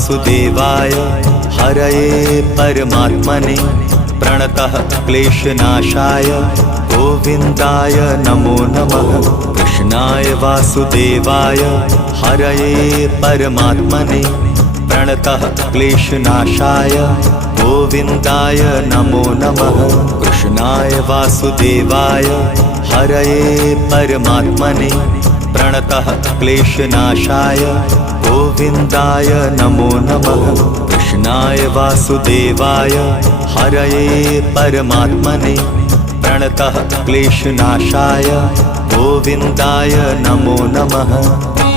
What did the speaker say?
वासुदेवाय हरये परमात्मने प्रणतः क्लेशनाशाय गोविन्दाय नमो नमः। कृष्णाय वासुदेवाय हरये परमात्मने प्रणतः क्लेशनाशाय गोविन्दाय नमो नमः। कृष्णाय वासुदेवाय हरये परमात्मने प्रणतः क्लेशनाशाय गोविन्दाय नमो नमः। कृष्णाय वासुदेवाय हरये परमात्मने प्रणतः क्लेशनाशाय गोविन्दाय नमो नमः।